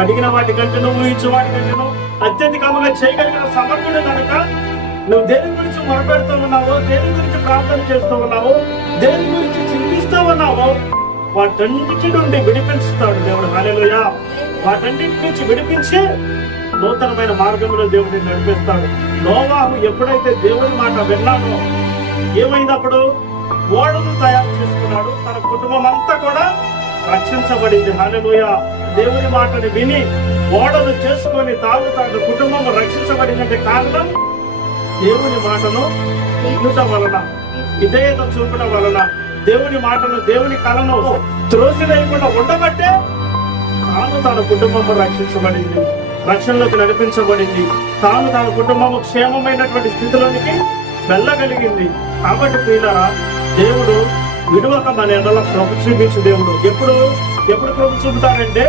అడిగిన వాటి కంటేను, ఊహించే వాటి కంటేను అత్యధికంగా చేయగలిగిన సమర్థుడు కనుక నువ్వు దేని గురించి మొరపెడుతూ ఉన్నావో, దేని గురించి ప్రార్థన చేస్తూ ఉన్నావో, దేని గురించి చింతిస్తూ ఉన్నావో వాటన్నిటి నుండి విడిపించుతాడు దేవుడు. హల్లెలూయా. వాటన్నిటి నుంచి విడిపించి నూతనమైన మార్గంలో దేవుడిని నడిపిస్తాడు. నోవాహు ఎప్పుడైతే దేవుడి మాట విన్నాడో ఏమైనప్పుడు ఓడను తయారు చేసుకున్నాడు. తన కుటుంబం అంతా కూడా రక్షించబడింది. హల్లెలూయా. దేవుడి మాటని విని ఓడను చేసుకొని తాను కుటుంబం రక్షించబడినంటే కారణం దేవుని మాటను వినటం వలన, విధేయత చూపడం వలన, దేవుని మాటను, దేవుని కళను త్రోసివేయకుండా ఉండబట్టే తన కుటుంబం రక్షించబడింది, రక్షణలోకి నడిపించబడింది. తన కుటుంబము క్షేమమైనటువంటి స్థితిలోనికి వెళ్ళగలిగింది. కాబట్టి ప్రియులారా, దేవుడు విడువక మన ఎడల కృప చూపించు దేవుడు. ఎప్పుడు కృప చూపుతాడంటే